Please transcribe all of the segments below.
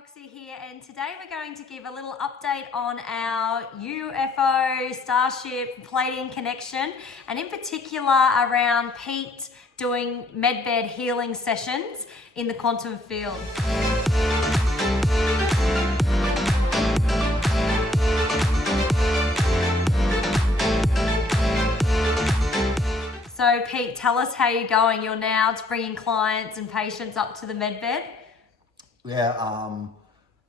Roxy here, and today we're going to give a little update on our UFO, Starship, Pleiadian connection, and in particular around Pete doing medbed healing sessions in the quantum field. So Pete, tell us how you're going. You're now bringing clients and patients up to the medbed. Yeah,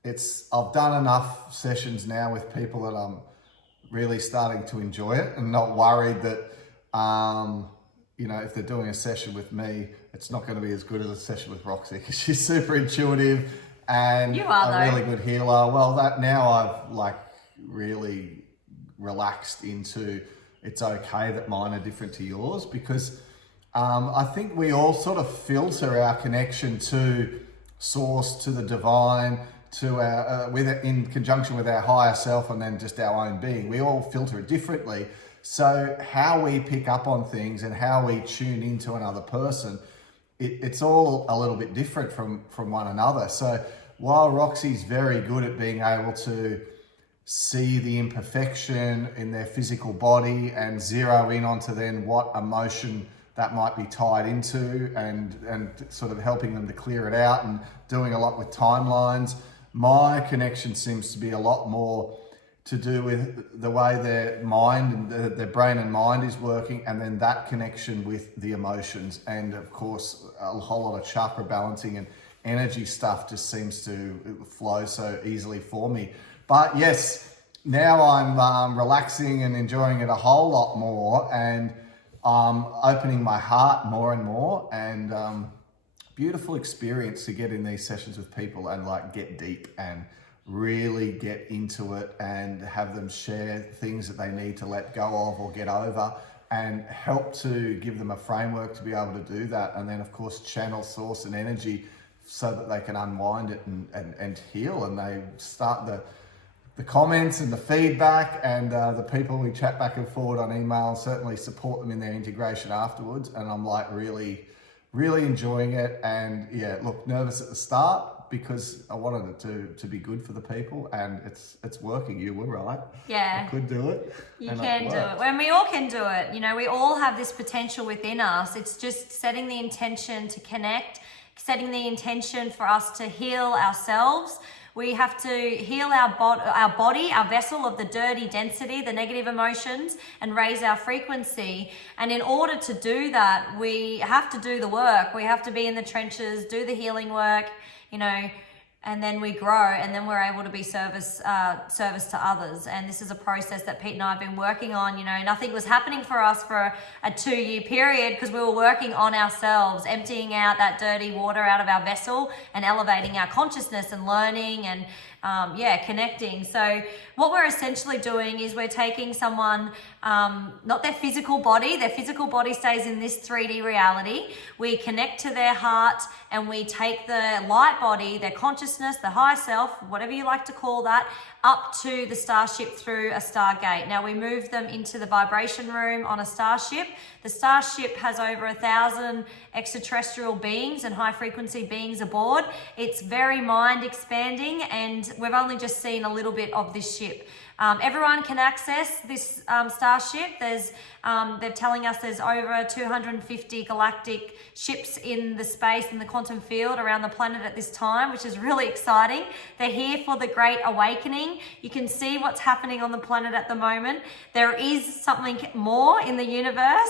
I've done enough sessions now with people that I'm really starting to enjoy it and not worried that, if they're doing a session with me, it's not going to be as good as a session with Roxy because she's super intuitive and really good healer. Well, now I've really relaxed into it's okay that mine are different to yours because I think we all sort of filter our connection to source, to the divine, to our in conjunction with our higher self, and then just our own being. We all filter it differently. So how we pick up on things and how we tune into another person, it's all a little bit different from one another. So while Roxy's very good at being able to see the imperfection in their physical body and zero in onto then what emotion that might be tied into and sort of helping them to clear it out and doing a lot with timelines. My connection seems to be a lot more to do with the way their mind and their brain and mind is working, and then that connection with the emotions. And of course, a whole lot of chakra balancing and energy stuff just seems to flow so easily for me. But yes, now I'm relaxing and enjoying it a whole lot more, and opening my heart more and more, and beautiful experience to get in these sessions with people and get deep and really get into it and have them share things that they need to let go of or get over, and help to give them a framework to be able to do that, and then of course channel source and energy so that they can unwind it and heal. And they start the comments and the feedback and the people we chat back and forward on email, and certainly support them in their integration afterwards. And I'm really, really enjoying it. And yeah, look, nervous at the start because I wanted it to be good for the people, and it's working. You were right. Yeah. I could do it. You can do it. When we all can do it. We all have this potential within us. It's just setting the intention to connect, setting the intention for us to heal ourselves. We have to heal our body, our vessel of the dirty density, the negative emotions, and raise our frequency. And in order to do that, we have to do the work. We have to be in the trenches, do the healing work, and then we grow, and then we're able to be service to others. And this is a process that Pete and I have been working on. Nothing was happening for us for a 2-year period because we were working on ourselves, emptying out that dirty water out of our vessel and elevating our consciousness and learning and connecting. So what we're essentially doing is we're taking someone, not their physical body stays in this 3D reality. We connect to their heart and we take the light body, their consciousness, the higher self, whatever you like to call that, up to the Starship through a stargate. Now we move them into the vibration room on a Starship. The Starship has over 1,000 extraterrestrial beings and high frequency beings aboard. It's very mind expanding, and we've only just seen a little bit of this ship. Everyone can access this Starship. They're telling us there's over 250 galactic ships in the space in the quantum field around the planet at this time, which is really exciting. They're here for the Great Awakening. You can see what's happening on the planet at the moment. There is something more in the universe,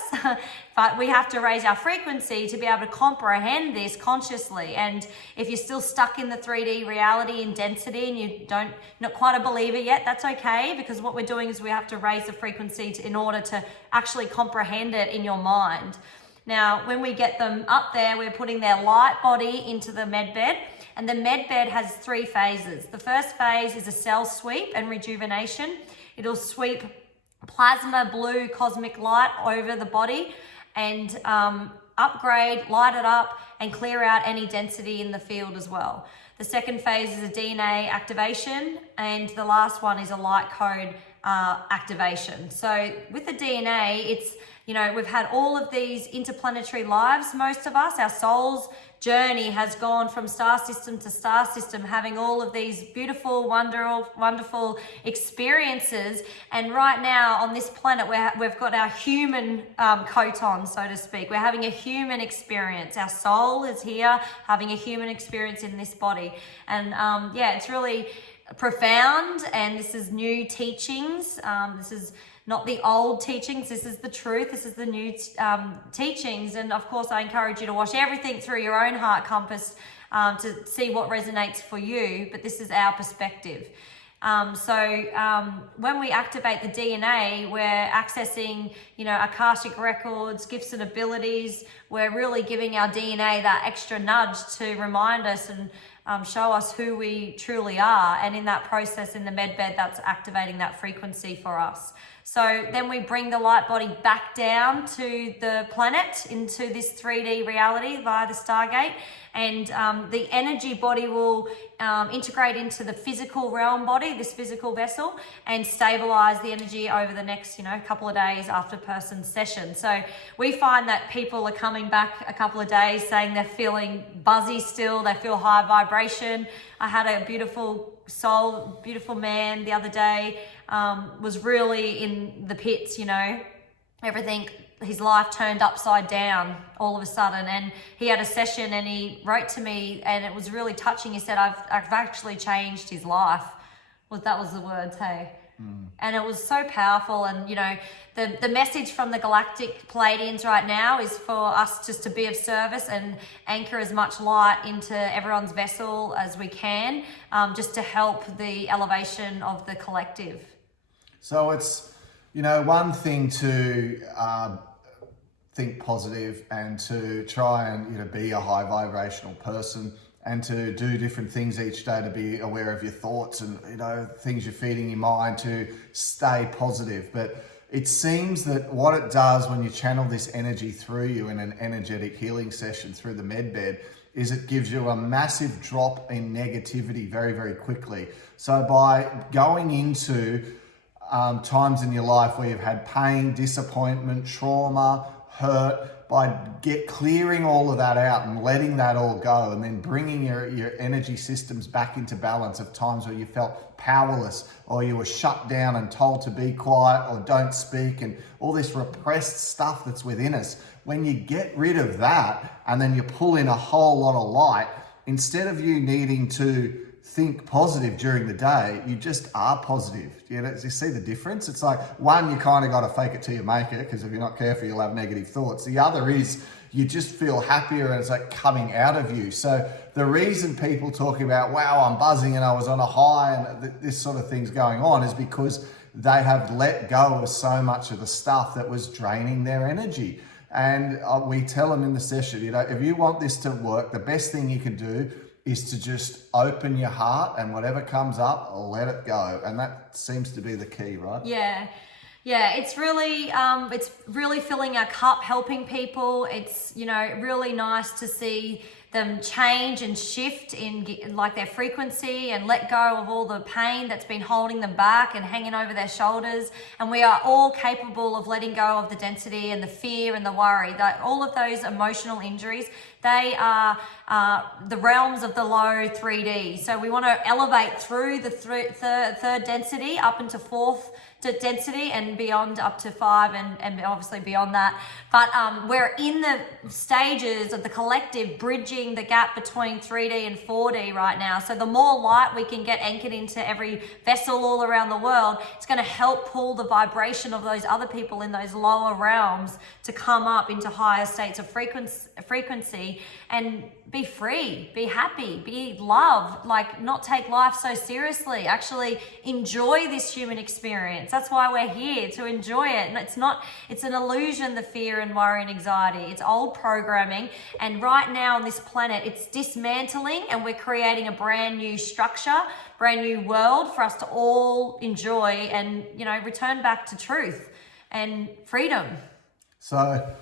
but we have to raise our frequency to be able to comprehend this consciously. And if you're still stuck in the 3D reality and density and you're not quite a believer yet, that's okay, because what we're doing is we have to raise the frequency in order to actually comprehend it in your mind. Now, when we get them up there, we're putting their light body into the medbed, and the medbed has 3 phases. The first phase is a cell sweep and rejuvenation. It'll sweep plasma blue cosmic light over the body and upgrade, light it up, and clear out any density in the field as well. The second phase is a DNA activation, and the last one is a light code activation. So with the DNA, it's, we've had all of these interplanetary lives, most of us, our souls journey has gone from star system to star system, having all of these beautiful, wonderful experiences. And right now on this planet, we've got our human coat on, so to speak. We're having a human experience. Our soul is here having a human experience in this body. And yeah, it's really profound, and this is new teachings. This is not the old teachings, this is the truth, this is the new teachings. And of course, I encourage you to wash everything through your own heart compass to see what resonates for you, but this is our perspective. When we activate the DNA, we're accessing, Akashic records, gifts and abilities. We're really giving our DNA that extra nudge to remind us and show us who we truly are. And in that process, in the med bed, that's activating that frequency for us. So then we bring the light body back down to the planet into this 3D reality via the Stargate. And the energy body will integrate into the physical realm body, this physical vessel, and stabilize the energy over the next, couple of days after person's session. So we find that people are coming back a couple of days saying they're feeling buzzy still, they feel high vibration. I had a beautiful soul, beautiful man the other day, was really in the pits, everything, his life turned upside down all of a sudden. And he had a session and he wrote to me, and it was really touching. He said, I've actually changed his life. That was the words, hey? And it was so powerful. And, the message from the Galactic Pleiadians right now is for us just to be of service and anchor as much light into everyone's vessel as we can, just to help the elevation of the collective. So it's, one thing to think positive and to try and, be a high vibrational person, and to do different things each day to be aware of your thoughts and, things you're feeding your mind to stay positive. But it seems that what it does when you channel this energy through you in an energetic healing session through the med bed is it gives you a massive drop in negativity very, very quickly. So by going into times in your life where you've had pain, disappointment, trauma, hurt, by clearing all of that out and letting that all go, and then bringing your energy systems back into balance of times where you felt powerless, or you were shut down and told to be quiet or don't speak, and all this repressed stuff that's within us. When you get rid of that and then you pull in a whole lot of light, instead of you needing to think positive during the day, you just are positive. Do you see the difference? It's like, one, you kind of got to fake it till you make it, because if you're not careful, you'll have negative thoughts. The other is you just feel happier and it's like coming out of you. So the reason people talk about, wow, I'm buzzing and I was on a high and this sort of thing's going on, is because they have let go of so much of the stuff that was draining their energy. And we tell them in the session, if you want this to work, the best thing you can do is to just open your heart, and whatever comes up, let it go. And that seems to be the key, right? Yeah, it's really filling our cup, helping people. It's, really nice to see them change and shift in like their frequency and let go of all the pain that's been holding them back and hanging over their shoulders. And we are all capable of letting go of the density and the fear and the worry. That all of those emotional injuries, they are the realms of the low 3D. So we want to elevate through the third density up into fourth density and beyond up to 5 and obviously beyond that. But we're in the stages of the collective bridging the gap between 3D and 4D right now. So the more light we can get anchored into every vessel all around the world, it's going to help pull the vibration of those other people in those lower realms to come up into higher states of frequency and be free, be happy, be loved, like not take life so seriously, actually enjoy this human experience. That's why we're here, to enjoy it. And it's an illusion, the fear and worry and anxiety. It's old programming. And right now on this planet, it's dismantling, and we're creating a brand new structure, brand new world for us to all enjoy and, return back to truth and freedom. So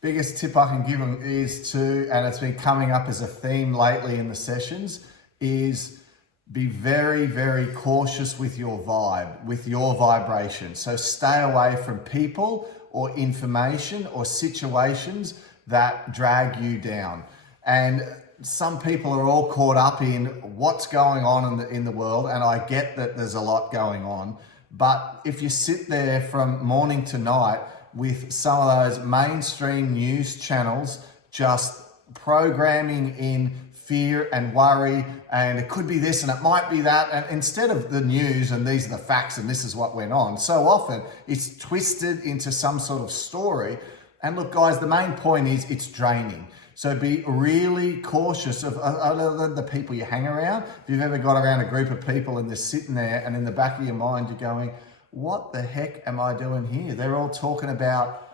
biggest tip I can give them is to, and it's been coming up as a theme lately in the sessions, is be very, very cautious with your vibe, with your vibration. So stay away from people or information or situations that drag you down. And some people are all caught up in what's going on in the world, and I get that there's a lot going on. But if you sit there from morning to night with some of those mainstream news channels just programming in fear and worry, and it could be this and it might be that, and instead of the news and these are the facts and this is what went on, so often it's twisted into some sort of story. And look, guys, the main point is it's draining. So be really cautious of other the people you hang around. If you've ever got around a group of people and they're sitting there and in the back of your mind you're going, what the heck am I doing here? They're all talking about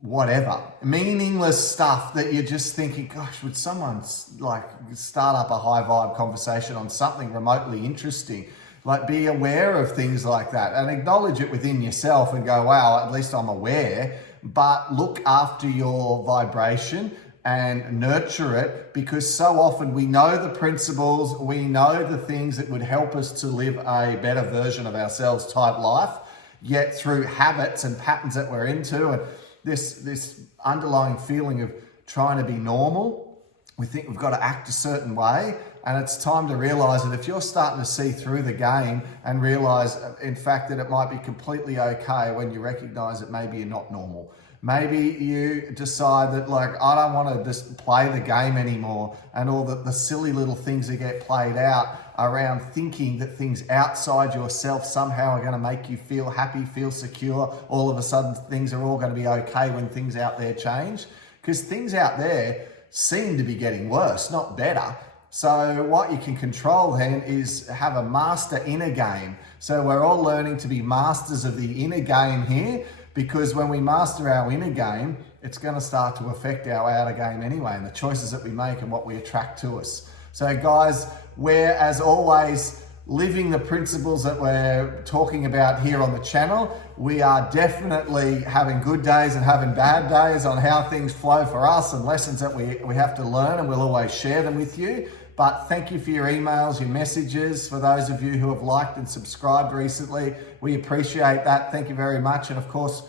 whatever, meaningless stuff that you're just thinking, gosh, would someone like start up a high vibe conversation on something remotely interesting? Like, be aware of things like that and acknowledge it within yourself and go, wow, at least I'm aware. But look after your vibration and nurture it, because so often we know the principles, we know the things that would help us to live a better version of ourselves type life, yet through habits and patterns that we're into and this underlying feeling of trying to be normal, we think we've got to act a certain way. And it's time to realize that if you're starting to see through the game and realize, in fact, that it might be completely okay when you recognize that maybe you're not normal. Maybe you decide that, like, I don't want to just play the game anymore, and all the silly little things that get played out around thinking that things outside yourself somehow are going to make you feel happy, feel secure. All of a sudden, things are all going to be okay when things out there change, because things out there seem to be getting worse, not better. So what you can control then is have a master inner game. So we're all learning to be masters of the inner game here, because when we master our inner game, it's going to start to affect our outer game anyway, and the choices that we make and what we attract to us. So guys, we're, as always, living the principles that we're talking about here on the channel. We are definitely having good days and having bad days on how things flow for us and lessons that we have to learn, and we'll always share them with you. But thank you for your emails, your messages. For those of you who have liked and subscribed recently, we appreciate that. Thank you very much. And of course,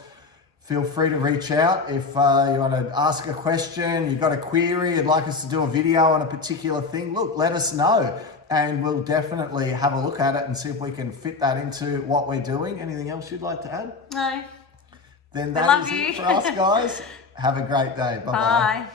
feel free to reach out if you want to ask a question, you've got a query, you'd like us to do a video on a particular thing. Look, let us know, and we'll definitely have a look at it and see if we can fit that into what we're doing. Anything else you'd like to add? No. Then that is it for us, guys. Have a great day. Bye-bye. Bye.